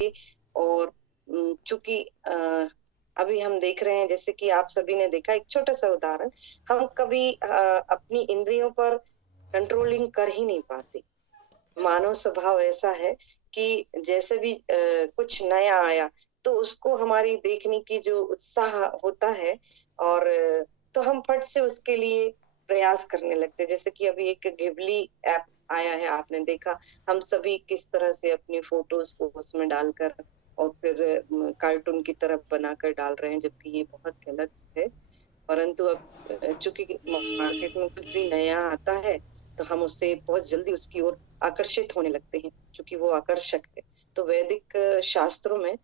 और चूंकि अभी हम देख रहे हैं, जैसे कि आप सभी ने देखा, एक छोटा सा उदाहरण, हम कभी अपनी इंद्रियों पर कंट्रोलिंग कर ही नहीं पाते। मानव स्वभाव ऐसा है कि जैसे भी कुछ नया आया तो उसको हमारी देखने की जो उत्साह होता है, और तो हम फट से उसके लिए प्रयास करने लगते हैं। जैसे कि अभी एक घिबली ऐप आया है, आपने देखा, हम सभी किस तरह से अपनी फोटोज को उसमें डालकर और फिर कार्टून की तरफ बनाकर डाल रहे हैं, जबकि ये बहुत गलत है। परंतु अब चूंकि मार्केट में कुछ भी नया आता है तो हम उससे बहुत जल्दी उसकी ओर आकर्षित होने लगते हैं, क्योंकि वो आकर्षक है। तो वैदिक शास्त्रों में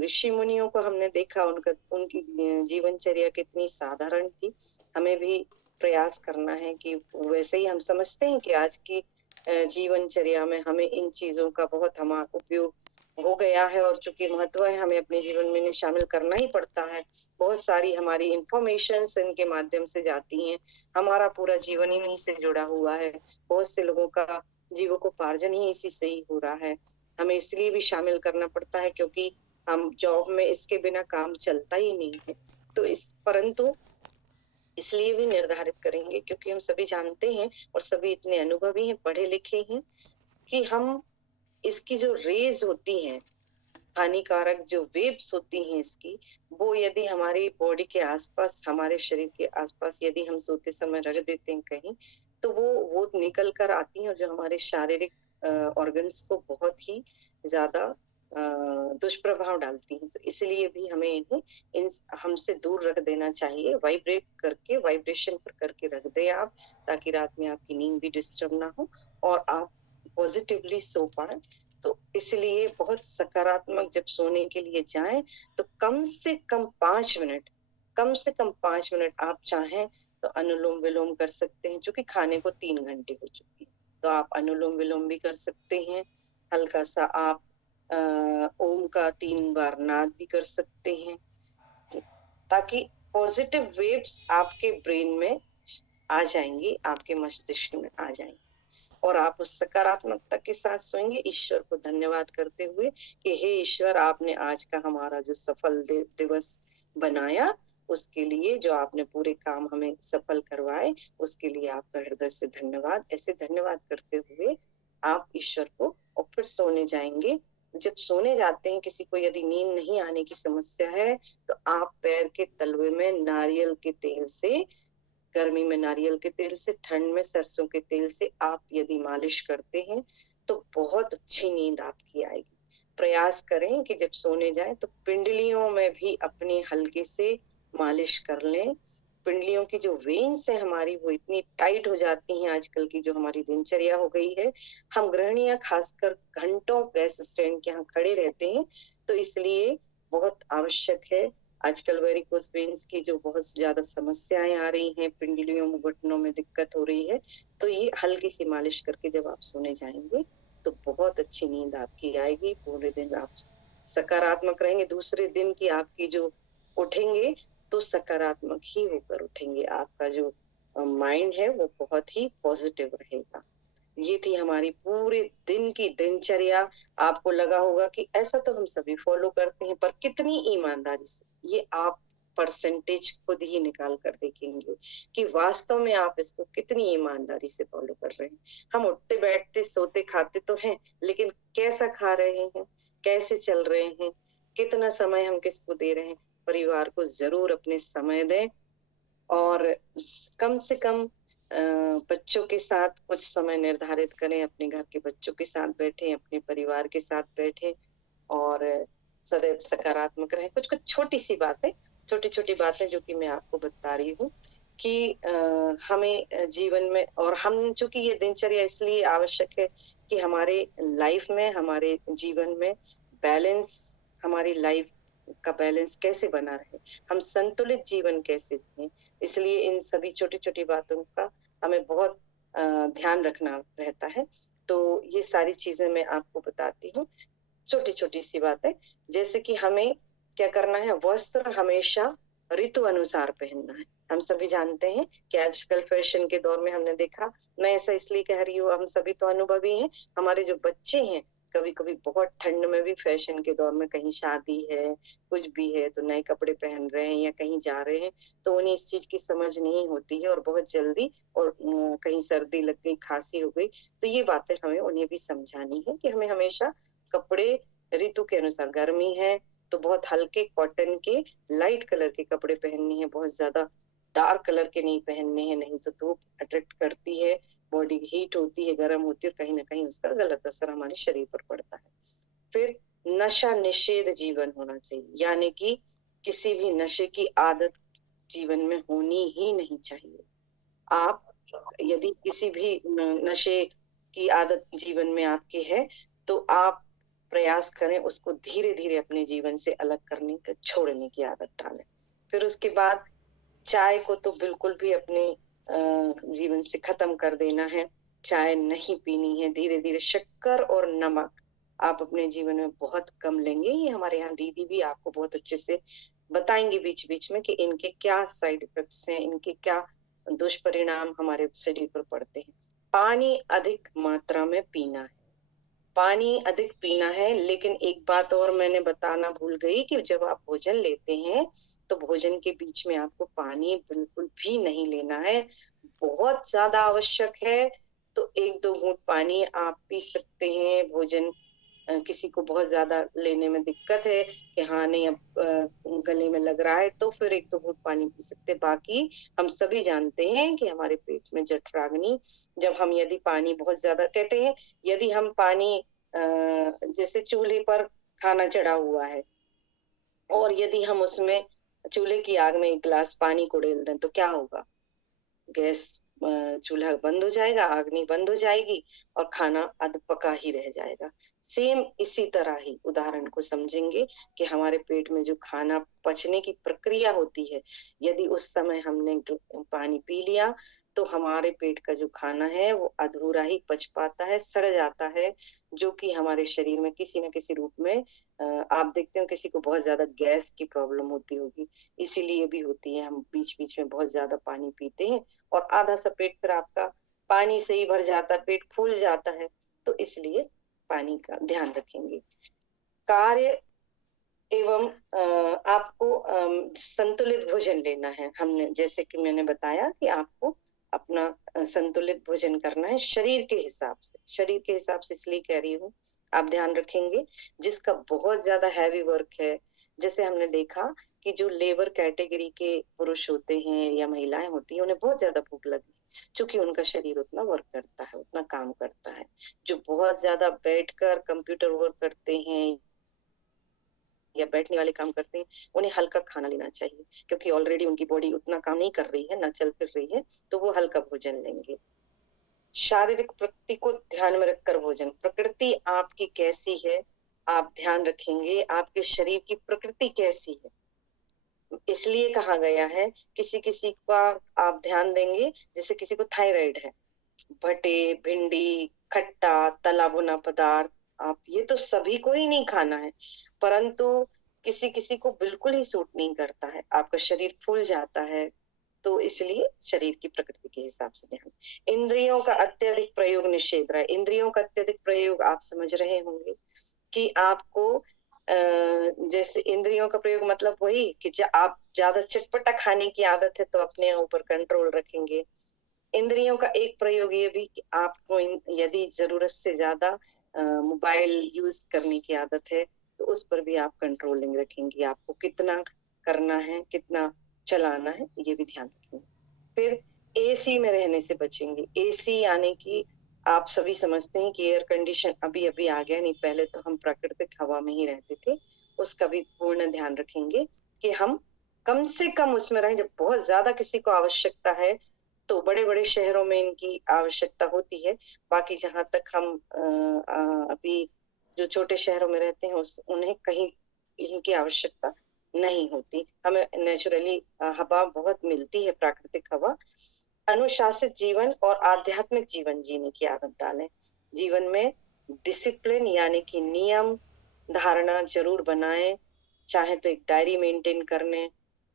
ऋषि मुनियों को हमने देखा, उनका उनकी जीवनचर्या कितनी साधारण थी। हमें भी प्रयास करना है कि वैसे ही हम समझते हैं कि आज की जीवनचर्या में हमें इन चीजों का बहुत हमारा उपयोग हो गया है, और चूंकि महत्व है, हमें अपने जीवन में इन्हें शामिल करना ही पड़ता है। बहुत सारी हमारी इंफॉर्मेशन इनके माध्यम से जाती हैं। हमारा पूरा जीवन इन्हीं से जुड़ा हुआ है। बहुत से लोगों का जीविकोपार्जन ही इसी से ही हो रहा है। हमें इसलिए भी शामिल करना पड़ता है क्योंकि हम जॉब में इसके बिना काम चलता ही नहीं है। तो इस परंतु इसलिए भी निर्धारित करेंगे क्योंकि हम सभी जानते हैं और सभी इतने अनुभवी हैं, पढ़े लिखे हैं, कि हम इसकी जो रेज होती हैं, हानिकारक जो वेव्स होती हैं इसकी, वो यदि हमारी बॉडी के आसपास, हमारे शरीर के आसपास यदि हम सोते समय रख देते हैं कहीं, तो वो निकल कर आती हैं और जो हमारे शारीरिक ऑर्गन्स को बहुत ही ज्यादा दुष्प्रभाव डालती हैं। तो इसलिए भी हमें इन्हें इन हमसे दूर रख देना चाहिए। वाइब्रेट करके, वाइब्रेशन पर करके रख दे आप, ताकि रात में आपकी नींद भी डिस्टर्ब ना हो और आप पॉजिटिवली सो पाए। तो इसलिए बहुत सकारात्मक जब सोने के लिए जाएं तो कम से कम 5 मिनट, कम से कम 5 मिनट आप चाहें तो अनुलोम विलोम कर सकते हैं, जो कि खाने को 3 घंटे हो चुकी है। तो आप अनुलोम विलोम भी कर सकते हैं। हल्का सा आप ओम का 3 बार नाद भी कर सकते हैं, ताकि पॉजिटिव वेव्स आपके ब्रेन में आ जाएंगी, आपके मस्तिष्क में आ जाएंगी, और आप उस सकारात्मकता के साथ सोएंगे, ईश्वर को धन्यवाद करते हुए कि हे ईश्वर, आपने आज का हमारा जो सफल दिवस बनाया, उसके लिए, जो आपने पूरे काम हमें सफल करवाए, उसके लिए आपका हृदय से धन्यवाद। ऐसे धन्यवाद करते हुए आप ईश्वर को, और फिर सोने जाएंगे। जब सोने जाते हैं, किसी को यदि नींद नहीं आने की समस्या है, तो आप पैर के तलवे में नारियल के तेल से, गर्मी में नारियल के तेल से, ठंड में सरसों के तेल से आप यदि मालिश करते हैं तो बहुत अच्छी नींद आपकी आएगी। प्रयास करें कि जब सोने जाएं तो पिंडलियों में भी अपने हल्के से मालिश कर लें। पिंडलियों की जो वेन्स है हमारी, वो इतनी टाइट हो जाती हैं आजकल की जो हमारी दिनचर्या हो गई है। हम गृहिणियां खासकर घंटों गैस स्टैंड के यहाँ खड़े रहते हैं, तो इसलिए बहुत आवश्यक है। आजकल वेरिकोस वेन्स की जो बहुत ज्यादा समस्याएं आ रही हैं, पिंडलियों में, घुटनों में दिक्कत हो रही है, तो ये हल्की सी मालिश करके जब आप सोने जाएंगे तो बहुत अच्छी नींद आपकी आएगी। पूरे दिन आप सकारात्मक रहेंगे। दूसरे दिन की आपकी जो उठेंगे तो सकारात्मक ही होकर उठेंगे। आपका जो माइंड है वो बहुत ही पॉजिटिव रहेगा। ये थी हमारी पूरे दिन की दिनचर्या। आपको लगा होगा कि ऐसा तो हम सभी फॉलो करते हैं, पर कितनी ईमानदारी से, ये आप परसेंटेज खुद ही निकाल कर देखेंगे कि वास्तव में आप इसको कितनी ईमानदारी से फॉलो कर रहे हैं। हम उठते बैठते सोते खाते तो हैं, लेकिन कैसा खा रहे हैं, कैसे चल रहे हैं, कितना समय हम किसको दे रहे हैं। परिवार को जरूर अपने समय दें, और कम से कम बच्चों के साथ कुछ समय निर्धारित करें, अपने घर के बच्चों के साथ बैठें, अपने परिवार के साथ बैठें, और सदैव सकारात्मक रहें। कुछ कुछ छोटी सी बातें, छोटी छोटी बातें जो कि मैं आपको बता रही हूँ कि हमें जीवन में, और हम चूंकि ये दिनचर्या इसलिए आवश्यक है कि हमारे लाइफ में, हमारे जीवन में बैलेंस, हमारी लाइफ का बैलेंस कैसे बना रहे, हम संतुलित जीवन कैसे जिए। इसलिए इन सभी छोटी छोटी बातों का हमें बहुत ध्यान रखना रहता है। तो ये सारी चीजें मैं आपको बताती हूँ, छोटी छोटी सी बातें। जैसे कि हमें क्या करना है, वस्त्र हमेशा ऋतु अनुसार पहनना है। हम सभी जानते हैं कि आजकल फैशन के दौर में हमने देखा, मैं ऐसा इसलिए कह रही हूँ, हम सभी तो अनुभवी हैं, हमारे जो बच्चे हैं कभी-कभी बहुत ठंड में भी फैशन के दौर में कहीं शादी है, कुछ भी है तो नए कपड़े पहन रहे हैं या कहीं जा रहे हैं, तो उन्हें इस चीज़ की समझ नहीं होती है और बहुत जल्दी और कहीं सर्दी लग गई, खाँसी हो गई, तो ये बातें हमें उन्हें भी समझानी है कि हमें हमेशा कपड़े ऋतु के अनुसार गर्मी है, तो बहुत हल्के कॉटन के लाइट कलर के कपड़े पहनने हैं, बहुत ज़्यादा डार्क कलर के नहीं पहनने हैं, नहीं तो धूप अट्रैक्ट करती है, बॉडी हीट होती है, गर्म होती है और कहीं न कहीं उसका गलत असर हमारे शरीर पर पड़ता है। फिर नशा निषेध जीवन होना चाहिए, यानी कि किसी भी नशे की आदत जीवन में होनी ही नहीं चाहिए। आप यदि किसी भी नशे की आदत जीवन में आपके है, तो आप प्रयास करें उसको धीरे-धीरे अपने जीवन से अलग करने का, छोड़ने की आदत डालें। फिर उसके बाद चाय को तो बिल्कुल भी अपने जीवन से खत्म कर देना है। चाय नहीं पीनी है, धीरे-धीरे शक्कर और नमक आप अपने जीवन में बहुत कम लेंगे। ये हमारे यहाँ दीदी भी आपको बहुत अच्छे से बताएँगी बीच-बीच में कि इनके क्या साइड इफ़ेक्ट्स हैं, इनके क्या दुष्परिणाम हमारे शरीर पर पड़ते हैं। पानी अधिक मात्रा में पीना है। पानी अधिक पीना है, लेकिन एक बात और मैंने बताना भूल गई कि जब आप भोजन लेते हैं, तो भोजन के बीच में आपको पानी बिल्कुल भी नहीं लेना है। बहुत ज़्यादा आवश्यक है, तो 1-2 घूँट पानी आप पी सकते हैं। भोजन किसी को बहुत ज़्यादा लेने में दिक्कत है कि हाँ, नहीं अब गले में लग रहा है, तो फिर 1-2 घूँट पानी पी सकते हैं। बाकी हम सभी जानते हैं कि हमारे पेट में जठराग्नि जब हम यदि पानी बहुत ज़्यादा कहते हैं, यदि हम पानी जैसे चूल्हे पर खाना चढ़ा हुआ है और यदि हम उसमें चूल्हे की आग में 1 गिलास पानी को डेल दें, तो क्या होगा? गैस चूल्हा बंद हो जाएगा, अग्नि बंद हो जाएगी और खाना अधपका ही रह जाएगा। सेम इसी तरह ही उदाहरण को समझेंगे कि हमारे पेट में जो खाना पचने की प्रक्रिया होती है, यदि उस समय हमने पानी पी लिया, तो हमारे पेट का जो खाना है वो अधूरा ही पच पाता है, सड़ जाता है, जो कि हमारे शरीर में किसी न किसी रूप में आप देखते हो किसी को बहुत ज़्यादा गैस की प्रॉब्लम होती होगी, इसीलिए भी होती है। हम बीच-बीच में बहुत ज़्यादा पानी पीते हैं और आधा सा पेट फिर आपका पानी से ही भर जाता है, पेट फूल जाता है, तो इसलिए पानी का ध्यान रखेंगे। कार्य एवं आपको संतुलित भोजन लेना है। हमने जैसे कि मैंने बताया कि आपको अपना संतुलित भोजन करना है शरीर के हिसाब से। शरीर के हिसाब से इसलिए कह रही हूँ, आप ध्यान रखेंगे जिसका बहुत ज़्यादा हेवी वर्क है, जैसे हमने देखा कि जो लेबर कैटेगरी के पुरुष होते हैं या महिलाएँ होती हैं, उन्हें बहुत ज़्यादा भूख लगी, चूँकि उनका शरीर उतना वर्क करता है, उतना काम करता है। जो बहुत ज़्यादा बैठकर कंप्यूटर वर्क करते हैं या बैठने वाले काम करते हैं, उन्हें हल्का खाना लेना चाहिए क्योंकि ऑलरेडी उनकी बॉडी उतना काम नहीं कर रही है, ना चल फिर रही है, तो वो हल्का भोजन लेंगे। शारीरिक प्रकृति को ध्यान में रखकर भोजन, प्रकृति आपकी कैसी है, आप ध्यान रखेंगे, आपके शरीर की प्रकृति कैसी है। इसलिए कहा गया है, किसी-किसी का आप ध्यान देंगे, जैसे किसी को थायराइड है, भटे, भिंडी, खट्टा, तला भुना पदार्थ, आप ये तो सभी को ही नहीं खाना है, परंतु किसी-किसी को बिल्कुल ही सूट नहीं करता है, आपका शरीर फूल जाता है, तो इसलिए शरीर की प्रकृति के हिसाब से ध्यान। इंद्रियों का अत्यधिक प्रयोग निषेध रहा है, इंद्रियों का अत्यधिक प्रयोग आप समझ रहे होंगे कि आपको जैसे इंद्रियों का प्रयोग मतलब वही कि आप ज़्यादा चटपटा खाने की आदत है, तो अपने ऊपर कंट्रोल रखेंगे। इंद्रियों का एक प्रयोग ये भी कि आपको यदि ज़रूरत से ज़्यादा मोबाइल यूज़ करने की आदत है, तो उस पर भी आप कंट्रोलिंग रखेंगी। आपको कितना करना है, कितना चलाना है, ये भी ध्यान रखेंगे। फिर एसी में रहने से बचेंगे। एसी यानी कि आप सभी समझते हैं कि एयर कंडीशन अभी-अभी आ गया, नहीं पहले तो हम प्राकृतिक हवा में ही रहते थे। उसका भी पूर्ण ध्यान रखेंगे कि हम कम से कम उसमें रहें। जब बहुत ज़्यादा किसी को आवश्यकता है, तो बड़े-बड़े शहरों में इनकी आवश्यकता होती है। बाकी जहाँ तक हम अभी जो छोटे शहरों में रहते हैं उन्हें कहीं इनकी आवश्यकता नहीं होती। हमें नेचुरली हवा बहुत मिलती है, प्राकृतिक हवा। अनुशासित जीवन और आध्यात्मिक जीवन जीने की आदत डालें। जीवन में डिसिप्लिन यानी कि नियम धारणा ज़रूर बनाएँ। चाहे तो एक डायरी मेंटेन कर लें,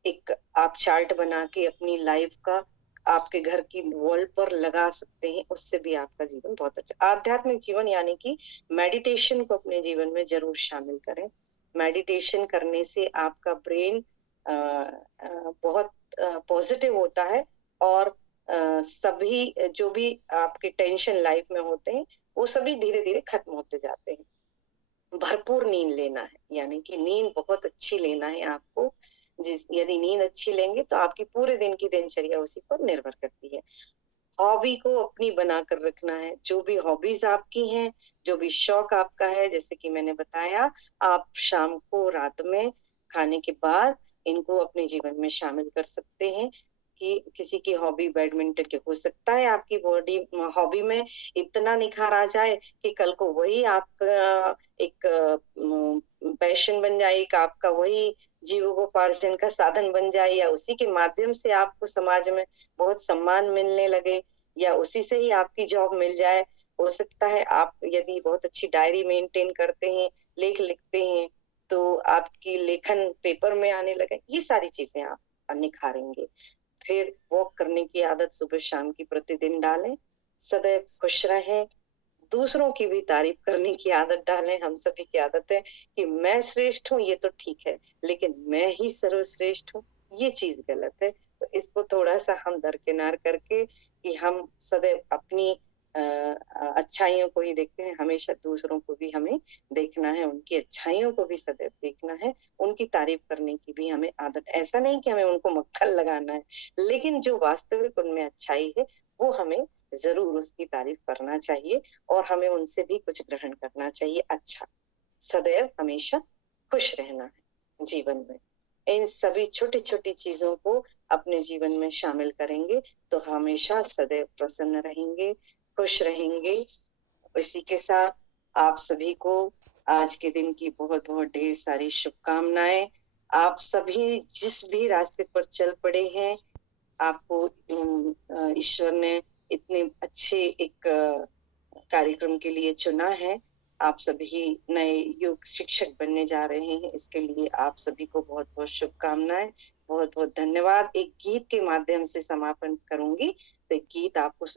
एक आप चार्ट बना के अपनी लाइफ़ का आपके घर की वॉल पर लगा सकते हैं, उससे भी आपका जीवन बहुत अच्छा आध्यात्मिक जीवन यानी कि मेडिटेशन को अपने जीवन में ज़रूर शामिल करें। मेडिटेशन करने से आपका ब्रेन बहुत पॉज़िटिव होता है और सभी जो भी आपके टेंशन लाइफ़ में होते हैं, वो सभी धीरे-धीरे खत्म होते जाते हैं। भरपूर नींद लेना है, यानी कि नींद बहुत अच्छी लेना है आपको। जिस यदि नींद अच्छी लेंगे तो आपकी पूरे दिन की दिनचर्या उसी पर निर्भर करती है। हॉबी को अपनी बनाकर रखना है, जो भी हॉबीज़ आपकी हैं, जो भी शौक आपका है, जैसे कि मैंने बताया, आप शाम को रात में खाने के बाद इनको अपने जीवन में शामिल कर सकते हैं कि किसी की हॉबी बैडमिंटन की हो सकता है आपकी बॉडी हॉबी में इतना निखार आ जाए कि कल को वही आपका एक पैशन बन जाए, एक आपका वही जीविकोपार्जन का साधन बन जाए या उसी के माध्यम से आपको समाज में बहुत सम्मान मिलने लगे या उसी से ही आपकी जॉब मिल जाए। हो सकता है आप यदि बहुत अच्छी डायरी मेंटेन करते हैं, लेख लिखते हैं, तो आपकी लेखन पेपर में आने लगे। ये सारी चीज़ें आप निखारेंगे। फिर वॉक करने की आदत सुबह-शाम की प्रतिदिन डालें। सदैव खुश रहें, दूसरों की भी तारीफ़ करने की आदत डालें। हम सभी की आदत है कि मैं श्रेष्ठ हूँ, ये तो ठीक है, लेकिन मैं ही सर्वश्रेष्ठ हूँ, ये चीज़ गलत है। तो इसको थोड़ा-सा हम दरकिनार करके कि हम सदैव अपनी अच्छाइयों को ही देखते हैं, हमेशा दूसरों को भी हमें देखना है, उनकी अच्छाइयों को भी सदैव देखना है, उनकी तारीफ़ करने की भी हमें आदत ऐसा नहीं कि हमें उनको मक्खन लगाना है, लेकिन जो वास्तविक उनमें अच्छाई है, वो हमें ज़रूर उसकी तारीफ़ करना चाहिए और हमें उनसे भी कुछ ग्रहण करना चाहिए अच्छा। सदैव हमेशा खुश रहना है जीवन में। इन सभी छोटी-छोटी चीज़ों को अपने जीवन में शामिल करेंगे, तो हमेशा सदैव प्रसन्न रहेंगे, खुश रहेंगे। इसी के साथ आप सभी को आज के दिन की बहुत-बहुत ढेर सारी शुभकामनाएँ। आप सभी जिस भी रास्ते पर चल पड़े हैं, आपको ईश्वर ने इतने अच्छे एक कार्यक्रम के लिए चुना है। आप सभी नए योग शिक्षक बनने जा रहे हैं, इसके लिए आप सभी को बहुत-बहुत शुभकामनाएँ, बहुत-बहुत धन्यवाद। एक गीत के माध्यम से समापन करूँगी, तो एक गीत आपको सुन